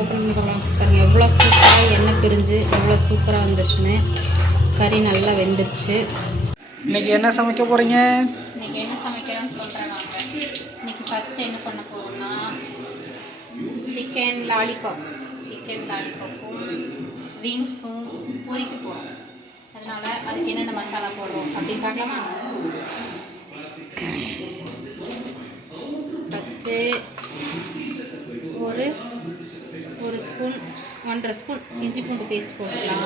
Open பண்ணி பார்க்கலாம். பாருங்கள் எவ்வளோ சூப்பராக எண்ணெய் பிரிஞ்சு எவ்வளோ சூப்பராக வந்துருச்சுன்னு. கறி நல்லா வெந்துருச்சு. இன்றைக்கி என்ன சமைக்க போகிறீங்க? இன்றைக்கி என்ன சமைக்கிறோன்னு சொல்கிறேன் வாங்க. இன்றைக்கி ஃபஸ்ட்டு என்ன பண்ண போகிறோம்னா சிக்கன் லாலிபாப்பும் விங்ஸும் பொரிக்க போகிறோம். அதனால் அதுக்கு என்னென்ன மசாலா போடுறோம் அப்படின்னு பார்க்கலாமா? ஃபஸ்ட்டு ஒரு ஸ்பூன் 1.5 ஸ்பூன் இஞ்சி பூண்டு பேஸ்ட் போட்டுக்கலாம்.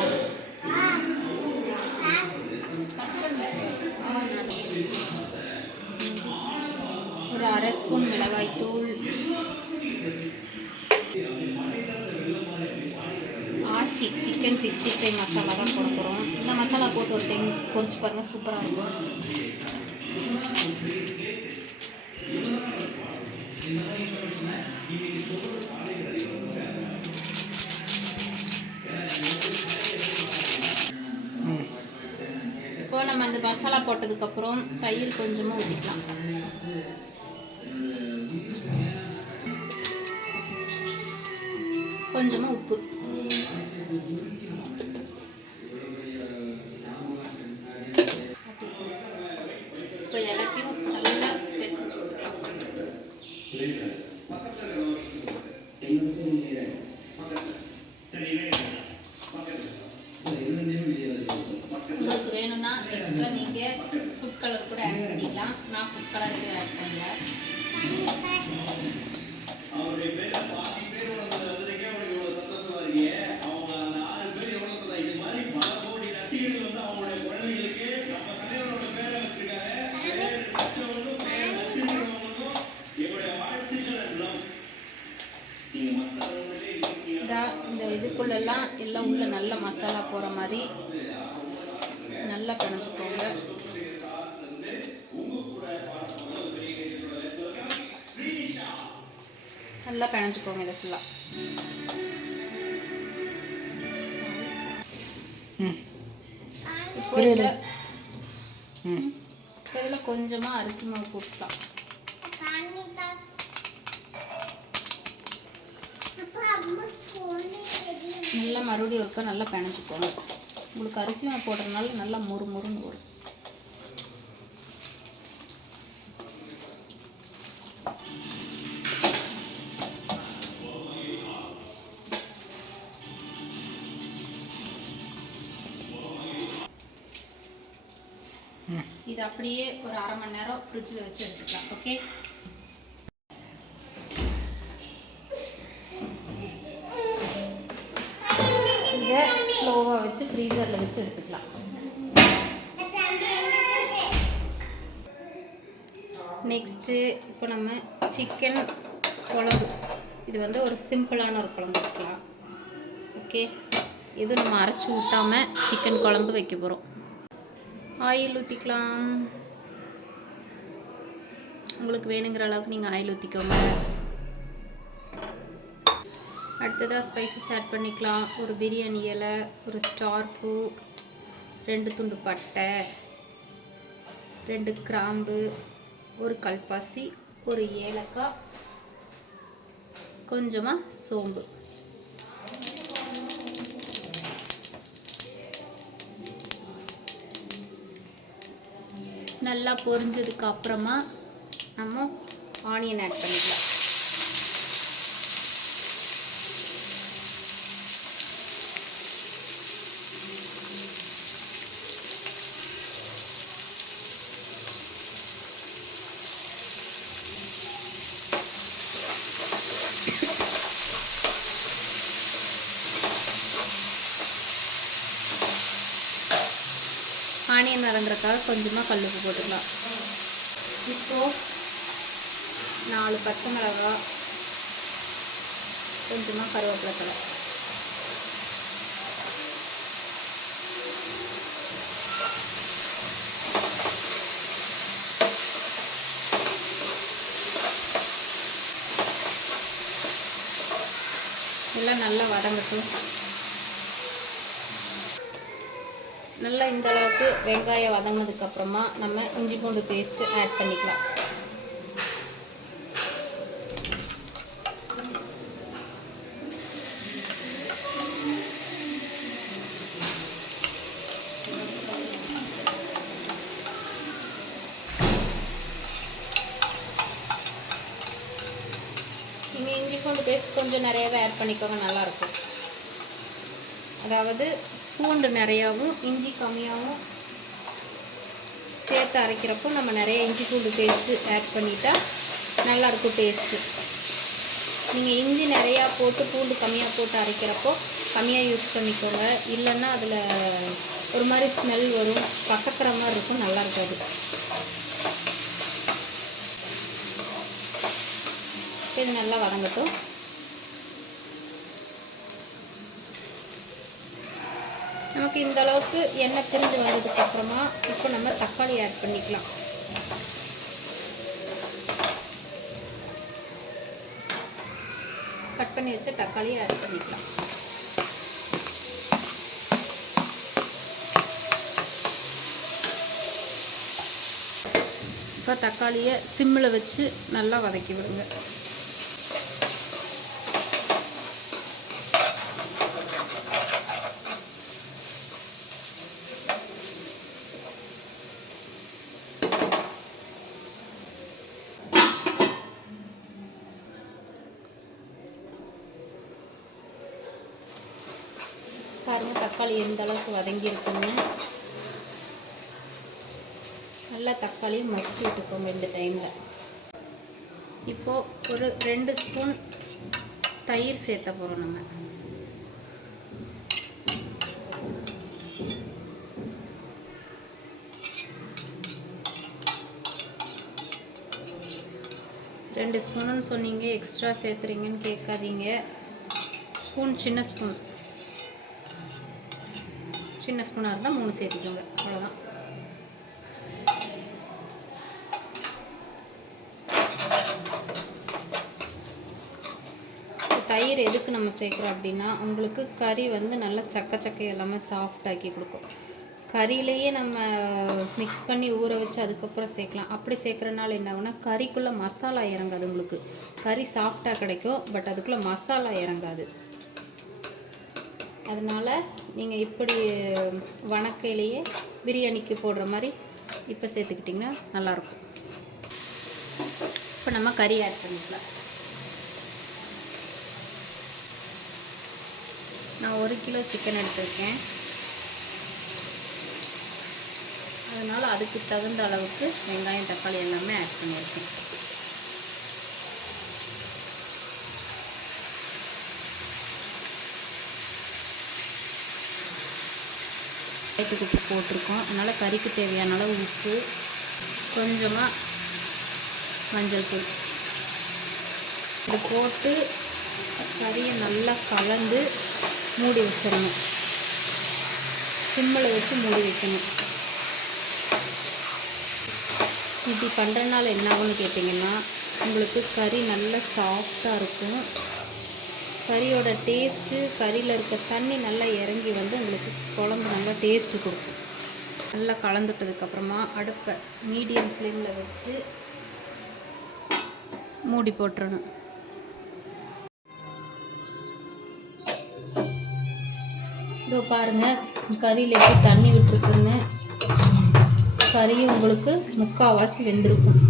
ஒரு 1/2 ஸ்பூன் மிளகாய்த்தூள், ஆச்சி சிக்கன் 65 மசாலா தான் போட போகிறோம். இந்த மசாலா போட்டு ஒரு டைம் பொரிச்சு பாருங்கள், சூப்பராக இருக்கும். இப்போ நம்ம அந்த மசாலா போட்டதுக்கப்புறம் தயிர் கொஞ்சமாக ஊற்றிக்கலாம். கொஞ்சமாக உப்பு, இப்போ எல்லாத்தையும் நல்லா பிசைஞ்சு விட்டுக்கலாம். உங்களுக்கு வேணும்னா எக்ஸ்ட்ரா நீங்கள் ஃபுட் கலர் கூட ஆட் பண்ணிக்கலாம். நான் ஃபுட் கலர் எதுவும் ஆட் பண்ணல. இந்த இதுக்குள்ளெல்லாம் எல்லாம் உள்ள நல்ல மசாலா போகிற மாதிரி நல்லா பிணைஞ்சுக்கோங்க. நல்லா பிணைஞ்சுக்கோங்க இதை ஃபுல்லாக. இப்போ இதில் கொஞ்சமாக அரிசி மாவு போட்டுக்கலாம். நல்லா மறுபடியும் ஒருக்கா நல்லா பிணைஞ்சிக்கோங்க. உங்களுக்கு அரிசி மாவு போடுறதுனால நல்லா முறுமுறுன்னு வரும். இது அப்படியே ஒரு 1/2 மணி நேரம் ஃப்ரிட்ஜில் வச்சு எடுத்துக்கலாம். ஓகே, இதை ஸ்லோவாக வச்சு ஃப்ரீசரில் வச்சு எடுத்துக்கலாம். நெக்ஸ்ட்டு இப்போ நம்ம சிக்கன் குழம்பு, இது வந்து ஒரு சிம்பிளான ஒரு குழம்பு வச்சுக்கலாம். ஓகே, எதுவும் நம்ம அரைச்சி ஊற்றாமல் சிக்கன் குழம்பு வைக்க போகிறோம். ஆயில் ஊற்றிக்கலாம். உங்களுக்கு வேணுங்கிற அளவுக்கு நீங்கள் ஆயில் ஊற்றிக்கோங்க. அடுத்ததாக ஸ்பைசஸ் ஆட் பண்ணிக்கலாம். ஒரு பிரியாணி இலை, ஒரு ஸ்டார் பூ, 2 துண்டு பட்டை, 2 கிராம்பு, ஒரு கல்பாசி, ஒரு ஏலக்காய், கொஞ்சமாக சோம்பு. நல்லா பொரிஞ்சதுக்கு அப்புறமா நம்ம ஆனியன் ஆட் பண்ணிக்கலாம். ஆனியன் வதங்குறதுக்காக கொஞ்சமாக கல்லுப்பு போட்டுக்கலாம். இப்போது 4 பச்சை மிளகாய், கொஞ்சமாக கருவேப்பிலை தழை, எல்லாம் நல்லா வதங்கட்டும். நல்லா இந்த அளவுக்கு வெங்காயம் வதங்கினதுக்கப்புறமா நம்ம இஞ்சி பூண்டு பேஸ்ட்டு ஆட் பண்ணிக்கலாம். கொஞ்சம் நிறையவே ஆட் பண்ணிக்கோங்க, நல்லாயிருக்கும். அதாவது பூண்டு நிறையாவும் இஞ்சி கம்மியாகவும் சேர்த்து அரைக்கிறப்போ நம்ம நிறைய இஞ்சி பூண்டு பேஸ்ட்டு ஆட் பண்ணிட்டா நல்லாயிருக்கும் டேஸ்ட்டு. நீங்கள் இஞ்சி நிறையா போட்டு பூண்டு கம்மியாக போட்டு அரைக்கிறப்போ கம்மியாக யூஸ் பண்ணிக்கோங்க. இல்லைன்னா அதில் ஒரு மாதிரி ஸ்மெல் வரும், கசக்கிற மாதிரி இருக்கும், நல்லா இருக்காது. இது நல்லா வதங்கட்டும். நமக்கு இந்த அளவுக்கு எண்ணெய் திரிஞ்சு வந்ததுக்கப்புறமா இப்போ நம்ம தக்காளி ஆட் பண்ணிக்கலாம். கட் பண்ணி வச்ச தக்காளியை ஆட் பண்ணிக்கலாம். இப்போ தக்காளியை சிம்மில் வச்சு நல்லா வதக்கி விடுங்க. பாருங்கள் தக்காளி எந்த அளவுக்கு வதங்கியிருக்குன்னு. நல்லா தக்காளி மசிச்சு விட்டுக்கோங்க இந்த டைமில். இப்போது ஒரு 2 ஸ்பூன் தயிர் சேர்த்த போகிறோம் நம்ம. ரெண்டு ஸ்பூனுன்னு சொன்னீங்க, எக்ஸ்ட்ரா சேர்த்துறீங்கன்னு கேட்காதீங்க. ஸ்பூன் சின்ன ஸ்பூனாக இருந்தால் 3 சேர்த்துக்கோங்க, அவ்வளோதான். தயிர் எதுக்கு நம்ம சேர்க்குறோம் அப்படின்னா உங்களுக்கு கறி வந்து நல்லா சக்கை எல்லாமே சாஃப்டாக்கி கொடுக்கும். கறியிலேயே நம்ம மிக்ஸ் பண்ணி ஊற வச்சு அதுக்கப்புறம் சேர்க்கலாம். அப்படி சேர்க்குறனால என்ன ஆகுனா கறிக்குள்ளே மசாலா இறங்காது. உங்களுக்கு கறி சாஃப்டாக கிடைக்கும், பட் அதுக்குள்ளே மசாலா இறங்காது. அதனால் நீங்கள் இப்படி வணக்கையிலேயே பிரியாணிக்கு போடுற மாதிரி இப்போ சேர்த்துக்கிட்டிங்கன்னா நல்லாயிருக்கும். இப்போ நம்ம கறி ஆட் பண்ணிக்கலாம். நான் 1 கிலோ சிக்கன் எடுத்திருக்கேன். அதனால் அதுக்கு தகுந்த அளவுக்கு வெங்காயம் தக்காளி எல்லாமே ஆட் பண்ணியிருக்கேன். கறிக்கு உப்பு போட்டிருக்கோம். அதனால் கறிக்கு தேவையான அளவு உப்பு, கொஞ்சமாக மஞ்சள் தூள் இது போட்டு கறியை நல்லா கலந்து மூடி வச்சிடணும். சிம்மில் வச்சு மூடி வைக்கணும். இப்படி பண்ணுறதுனால என்ன ஆகும்னு கேட்டிங்கன்னா உங்களுக்கு கறி நல்லா சாஃப்டாக இருக்கும். கறியோட டேஸ்ட்டு, கறியில் இருக்க தண்ணி நல்லா இறங்கி வந்து உங்களுக்கு குழம்பு நல்லா டேஸ்ட்டு கொடுக்கும். நல்லா கலந்துட்டதுக்கப்புறமா அடுப்பை மீடியம் ஃப்ளேமில் வச்சு மூடி போட்டுறணும். இதோ பாருங்கள் கறியில் எப்படி தண்ணி விட்டுருக்குன்னு. கறியும் உங்களுக்கு 3/4 வெந்திருக்கும்.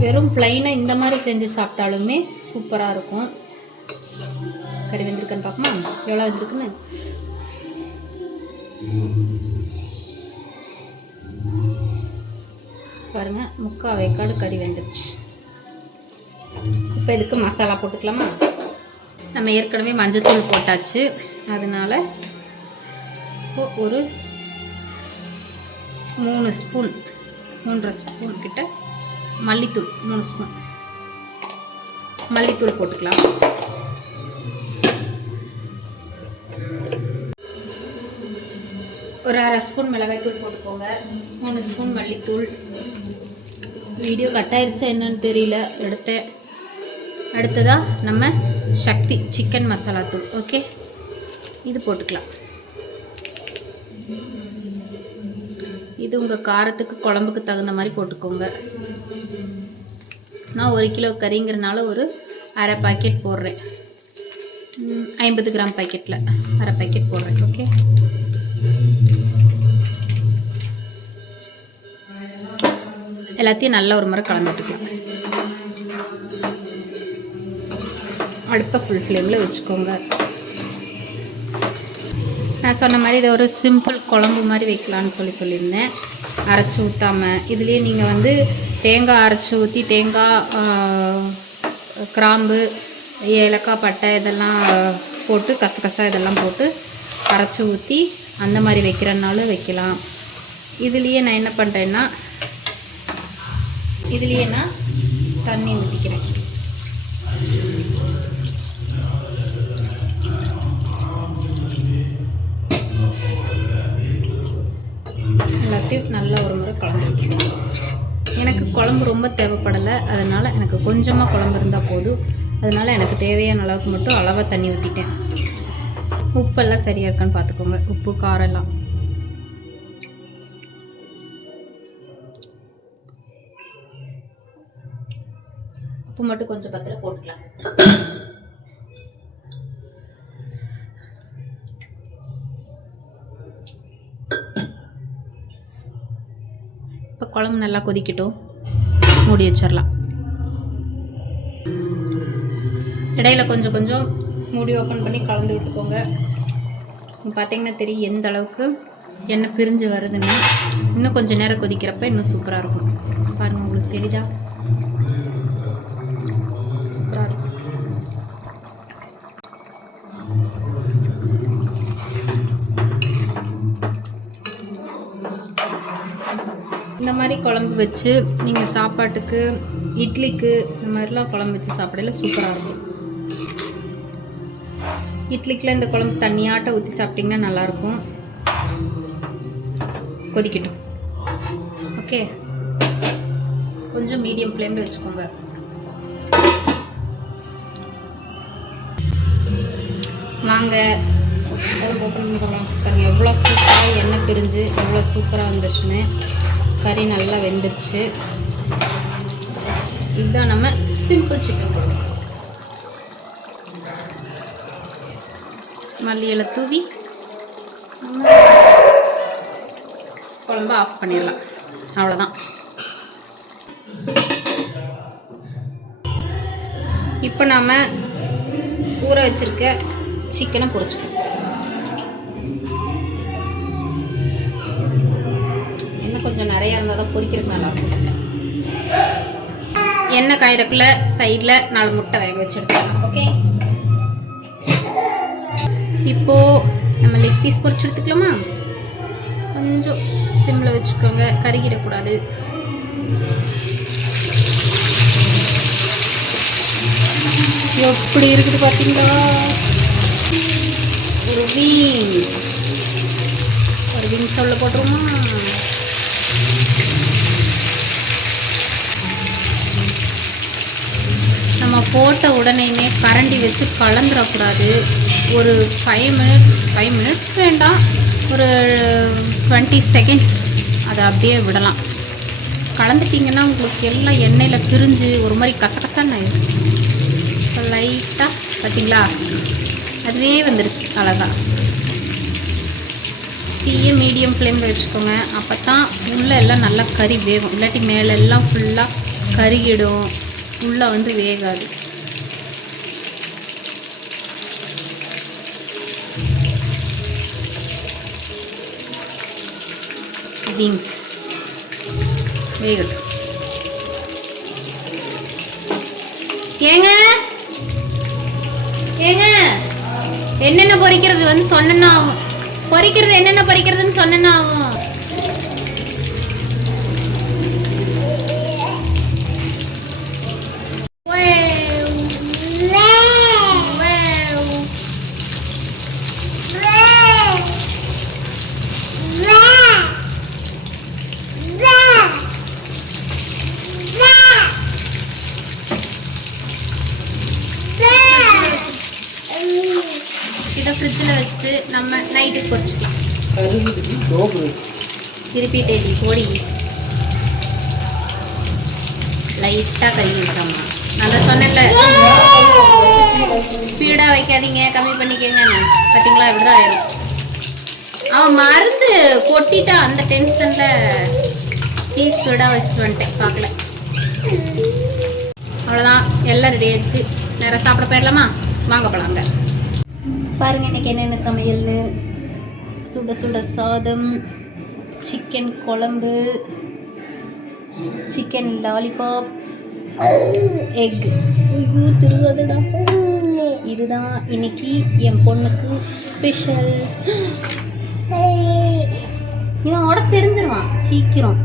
வெறும் ப்ளைனாக இந்த மாதிரி செஞ்சு சாப்பிட்டாலுமே சூப்பராக இருக்கும். கறி வெந்திருக்குன்னு பார்ப்போமா, எவ்வளோ வெந்திருக்குன்னு. பாருங்கள் 3/4 வேக்காடு கறி வெந்துருச்சு. இப்போ இதுக்கு மசாலா போட்டுக்கலாமா. நம்ம ஏற்கனவே மஞ்சத்தூள் போட்டாச்சு. அதனால இப்போ ஒரு 3 ஸ்பூன் 3.5 ஸ்பூன் கிட்ட மல்லித்தூள், 3 ஸ்பூன் மல்லித்தூள் போட்டுக்கலாம். ஒரு 1/2 ஸ்பூன் மிளகாய்த்தூள் போட்டுக்கோங்க. 3 ஸ்பூன் மல்லித்தூள். வீடியோ கட் ஆயிடுச்சா என்னன்னு தெரியல, எடுத்தேன். அடுத்ததாக நம்ம சக்தி சிக்கன் மசாலா தூள், ஓகே, இது போட்டுக்கலாம். இது உங்கள் காரத்துக்கு குழம்புக்கு தகுந்த மாதிரி போட்டுக்கோங்க. நான் 1 கிலோ கறிங்கிறனால ஒரு 1/2 பாக்கெட் போடுறேன். 50 கிராம் பாக்கெட்டில் 1/2 பாக்கெட் போடுறேன், ஓகே. எல்லாத்தையும் நல்லா ஒரு முறை கலந்து விட்டுக்கலாம். அடுப்பை ஃபுல் ஃப்ளேமில் வச்சுக்கோங்க. நான் சொன்ன மாதிரி இதை ஒரு சிம்பிள் குழம்பு மாதிரி வைக்கலான்னு சொல்லியிருந்தேன். அரைச்சி ஊற்றாமல் இதுலேயே நீங்கள் வந்து தேங்காய் அரைச்சி ஊற்றி தேங்காய், கிராம்பு, ஏலக்காய், பட்டை இதெல்லாம் போட்டு கசகசா இதெல்லாம் போட்டு அரைச்சி ஊற்றி அந்த மாதிரி வைக்கிறனாலும் வைக்கலாம். இதுலேயே நான் என்ன பண்ணுறேன்னா இதுலேயே நான் தண்ணி ஊற்றிக்கிறேன். எல்லாத்தையும் நல்லா ஒரு முறை கலந்து வைக்கணும். எனக்கு குழம்பு ரொம்ப தேவைப்படலை, அதனால் எனக்கு கொஞ்சமாக குழம்பு இருந்தால் போதும். அதனால் எனக்கு தேவையான அளவுக்கு மட்டும் அளவாக தண்ணி ஊற்றிட்டேன். உப்பெல்லாம் சரியாக இருக்கான்னு பார்த்துக்கோங்க, உப்பு காரம் எல்லாம். உப்பு மட்டும் கொஞ்சம் பத்திரம் போட்டுக்கலாம். இப்போ குழம்பு நல்லா கொதிக்கட்டும், மூடி வச்சிடலாம். இடையில கொஞ்சம் கொஞ்சம் மூடி ஓப்பன் பண்ணி கலந்து விட்டுக்கோங்க. பார்த்தீங்கன்னா தெரியும் எந்த அளவுக்கு எண்ணெய் பிரிஞ்சு வருதுன்னு. இன்னும் கொஞ்சம் நேரம் கொதிக்கிறப்ப இன்னும் சூப்பராக இருக்கும். பாருங்கள், உங்களுக்கு தெரியுதா? சூப்பராக இருக்கும். இந்த மாதிரி குழம்பு வச்சு நீங்கள் சாப்பாட்டுக்கு, இட்லிக்கு இந்த மாதிரிலாம் குழம்பு வச்சு சாப்பிடல சூப்பராக இருக்கும். இட்லிக்கெலாம் இந்த குழம்பு தண்ணியாட்ட ஊற்றி சாப்பிட்டிங்கன்னா நல்லாயிருக்கும். கொதிக்கட்டும். ஓகே, கொஞ்சம் மீடியம் ஃப்ளேமில் வச்சுக்கோங்க. வாங்க ஓப்பன் பண்ணலாம். பாருங்க எவ்வளோ சூப்பராக எண்ணெய் பிரிஞ்சு எவ்வளோ சூப்பராக வந்துருச்சுன்னு. கறி நல்லா வெந்துருச்சு. இதுதான் நம்ம சிம்பிள் சிக்கன் குழம்பு. மல்லி இலை தூவி குழம்பு ஆஃப் பண்ணிடலாம். அவ்வளோதான். இப்போ நாம் ஊற வச்சிருக்க சிக்கனை பொரிச்சுக்கலாம். இன்னும் கொஞ்சம் நிறையா இருந்தால் தான் பொரிக்கிறதுக்கு நல்லாயிருக்கும். எண்ணெய் காய்றக்குள்ள சைடில் 4 முட்டை வேக வச்சு எடுத்துக்கலாம். ஓகே, இப்போது நம்ம லெக் பீஸ் பொரிச்சு எடுத்துக்கலாமா? கொஞ்சம் சிம்மில் வச்சுக்கோங்க, கருகிடக்கூடாது. எப்படி இருக்குது பார்த்தீங்களா? ஒரு விங்ஸ் உள்ள போட்டுருமா? நம்ம போட்ட உடனேயுமே கரண்டி வச்சு கலந்துடக்கூடாது. ஒரு 5 மினிட்ஸ் வேண்டாம், ஒரு 20 செகண்ட்ஸ் அதை அப்படியே விடலாம். கலந்துட்டிங்கன்னா உங்களுக்கு எல்லாம் எண்ணெயில் பிரிஞ்சு ஒரு மாதிரி கசகசான்னு ஆயிடும். இப்போ லைட்டாக பார்த்தீங்களா, அதுவே வந்துருச்சு அழகாக. தீயை மீடியம் ஃப்ளேமில் வச்சுக்கோங்க. அப்போ தான் உள்ளே எல்லாம் நல்லா கறி வேகும். இல்லாட்டி மேலே எல்லாம் ஃபுல்லாக கருகிடும், உள்ளே வந்து வேகாது. விங்ஸ் வேகட்டும். ஏங்க ஏங்க என்னென்ன பொரிக்கிறது வந்து சொன்னா ஆகும். பொரிக்கிறது என்னென்ன பொரிக்கிறதுன்னு சொன்னா ஆகும். இதை ஃப்ரிட்ஜில் வச்சுட்டு நம்ம நைட்டுக்கு பொரிச்சுக்கலாம். திருப்பி தேடி போடி லைட்டாக கறி வச்சாமா. நான் தான் சொன்னேன்ல, ஸ்பீடாக வைக்காதீங்க, கம்மி பண்ணிக்கங்கன்னு. பார்த்தீங்களா, இப்படி தான் ஆயிடும். அவன் மருந்து கொட்டிட்டான், அந்த டென்ஷனில் ஸ்பீடாக வச்சுட்டு வந்துட்டேன், பார்க்கல. அவ்வளோதான், எல்லாம் ரெடி ஆயிடுச்சு. நேராக சாப்பிட போயிடலாமா? வாங்க போலாங்க. பாருங்கள் இன்றைக்கி என்னென்ன சமையல்னு. சுட சுட சாதம், சிக்கன் குழம்பு, சிக்கன் லாலிபாப், எக். ஐயோ திருவாதடா. இதுதான் இன்னைக்கு என் பொண்ணுக்கு ஸ்பெஷல். இவன் உடச்சு எரிஞ்சிருவான் சீக்கிரம்.